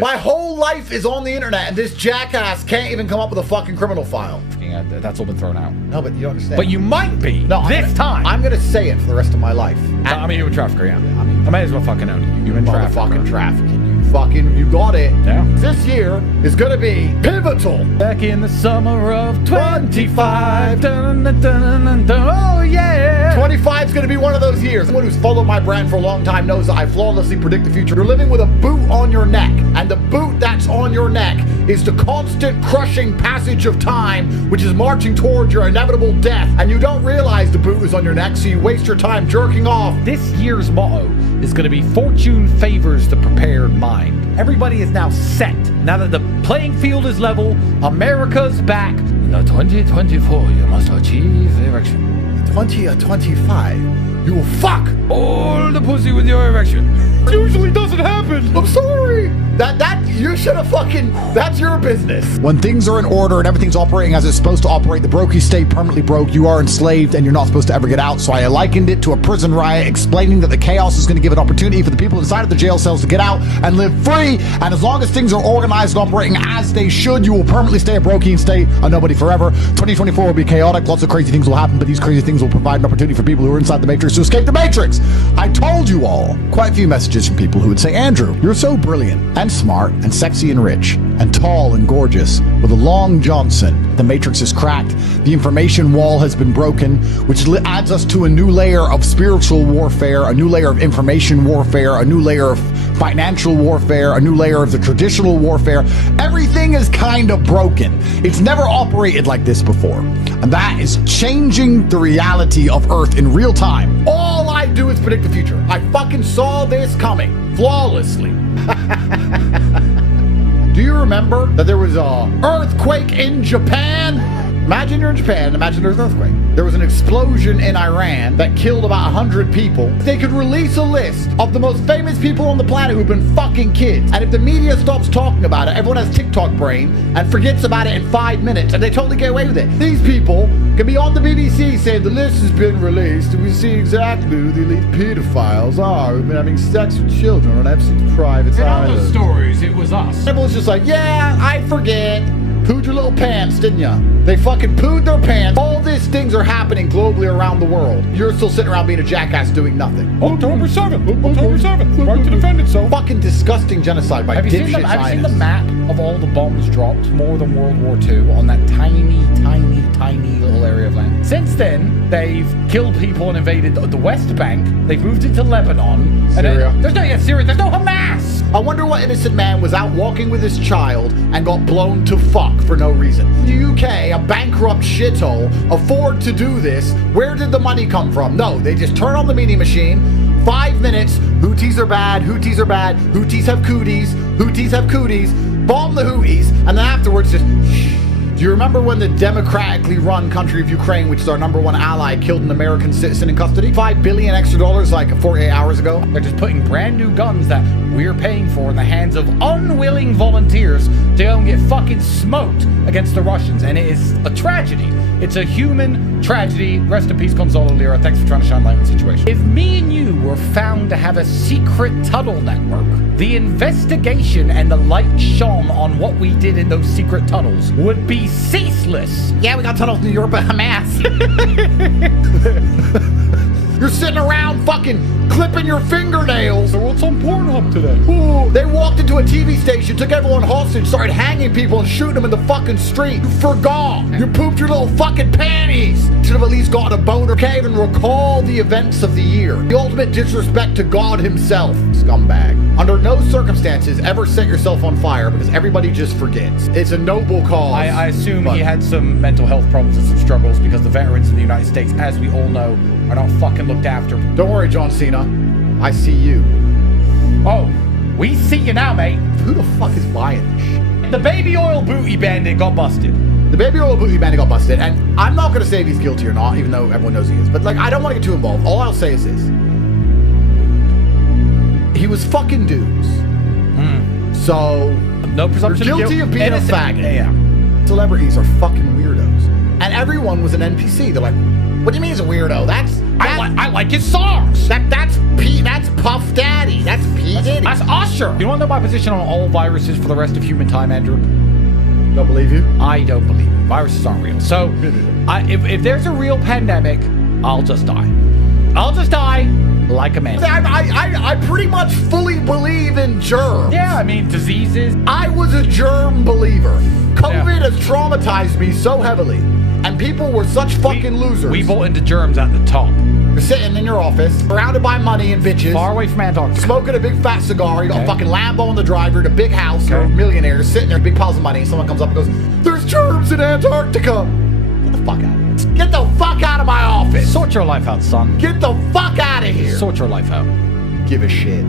My whole life is on the internet, and this jackass can't even come up with a fucking criminal file. That's all been thrown out. No, but you don't understand. But you might be. No, time. I'm gonna say it for the rest of my life. I mean, you're a trafficker, yeah. I may as well fucking own you. You've been fucking trafficking. You got it. Yeah. This year is gonna be pivotal. Back in the summer of 25. Dun, dun, dun, dun, dun, oh, yeah. 25 is gonna be one of those years. Someone who's followed my brand for a long time knows that I flawlessly predict the future. You're living with a boot on your neck, and the boot that's on your neck is the constant crushing passage of time, which is marching towards your inevitable death. And you don't realize the boot is on your neck, so you waste your time jerking off. This year's motto is going to be fortune favors the prepared mind. Everybody is now set. Now that the playing field is level, America's back. In the 2024, you must achieve erection. 20 or 25, you will fuck all the pussy with your erection. It usually doesn't happen. I'm sorry. That you should have fucking, that's your business. When things are in order and everything's operating as it's supposed to operate, the brokies stay permanently broke. You are enslaved and you're not supposed to ever get out. So I likened it to a prison riot, explaining that the chaos is going to give an opportunity for the people inside of the jail cells to get out and live free. And as long as things are organized and operating as they should, you will permanently stay a brokey and stay a nobody forever. 2024 will be chaotic. Lots of crazy things will happen, but these crazy things will provide an opportunity for people who are inside the Matrix to escape the Matrix. I told you all. Quite a few messages from people who would say, Andrew, you're so brilliant and smart and sexy and rich and tall and gorgeous with a long Johnson. The Matrix is cracked. The information wall has been broken, which adds us to a new layer of spiritual warfare, a new layer of information warfare, a new layer of financial warfare, a new layer of the traditional warfare. Everything is kind of broken. It's never operated like this before. And that is changing the reality of Earth in real time. All I do is predict the future. I fucking saw this coming flawlessly. Do you remember that there was an earthquake in Japan? Imagine you're in Japan, imagine there's an earthquake. There was an explosion in Iran that killed about 100 people. They could release a list of the most famous people on the planet who've been fucking kids. And if the media stops talking about it, everyone has TikTok brain and forgets about it in 5 minutes, and they totally get away with it. These people can be on the BBC saying the list has been released and we see exactly who the elite pedophiles are who've been having sex with children on Epstein's private island. In all the stories, it was us. Everyone's just like, yeah, I forget. Pooed your little pants, didn't ya? They fucking pooed their pants. All these things are happening globally around the world. You're still sitting around being a jackass doing nothing. October 7th. October 7th. Right to defend itself. Fucking disgusting genocide by dipshit Zionists. Have you seen the map of all the bombs dropped more than World War II on that tiny little area of land? Since then, they've killed people and invaded the West Bank. They've moved into Lebanon. Syria. Syria. There's no Hamas. I wonder what innocent man was out walking with his child and got blown to fuck for no reason. The UK, a bankrupt shithole, afford to do this. Where did the money come from? No, they just turn on the media machine. 5 minutes. Houthis are bad. Houthis are bad. Houthis have cooties. Houthis have cooties. Bomb the Houthis, and then afterwards just shh. Do you remember when the democratically run country of Ukraine, which is our #1 ally, killed an American citizen in custody? $5 billion extra like 48 hours ago. They're just putting brand new guns that we're paying for in the hands of unwilling volunteers to go and get fucking smoked against the Russians. And it is a tragedy. It's a human tragedy. Rest in peace, Gonzalo Lira. Thanks for trying to shine light on the situation. If me and you were found to have a secret tunnel network, the investigation and the light shone on what we did in those secret tunnels would be ceaseless. Yeah, we got tunnels in New York, but Hamas. You're sitting around fucking clipping your fingernails. What's on Pornhub today? Ooh, they walked into a TV station, took everyone hostage, started hanging people and shooting them in the fucking street. You forgot. You pooped your little fucking panties. Should have at least gotten a boner. Can't even recall the events of the year. The ultimate disrespect to God himself. Scumbag. Under no circumstances ever set yourself on fire because everybody just forgets. It's a noble cause. I assume he had some mental health problems and some struggles because the veterans in the United States, as we all know, are not fucking looked after. Don't worry, John Cena. I see you. Oh, we see you now, mate. Who the fuck is buying this shit? The baby oil booty bandit got busted. The baby oil booty bandit got busted, and I'm not going to say if he's guilty or not, even though everyone knows he is. But, like, I don't want to get too involved. All I'll say is this. He was fucking dudes. So, no presumption you're guilty of being a faggot. Yeah. Celebrities are fucking weirdos. And everyone was an NPC. They're like, what do you mean he's a weirdo? I like his songs. That's Puff Daddy. That's P. Diddy. That's Usher. You want to know my position on all viruses for the rest of human time, Andrew? Don't believe you? I don't believe it. Viruses aren't real. So, if there's a real pandemic, I'll just die. I'll just die like a man. I pretty much fully believe in germs. Yeah, I mean, diseases. I was a germ believer. COVID has traumatized me so heavily. And people were such fucking losers. We bought into germs at the top. You're sitting in your office, surrounded by money and bitches. Far away from Antarctica. Smoking a big fat cigar. You got a fucking Lambo on the driver, the big house. You're millionaires sitting there, big piles of money. And someone comes up and goes, there's germs in Antarctica. Get the fuck out of here. Get the fuck out of my office. Sort your life out, son. Get the fuck out of here. Sort your life out. Give a shit.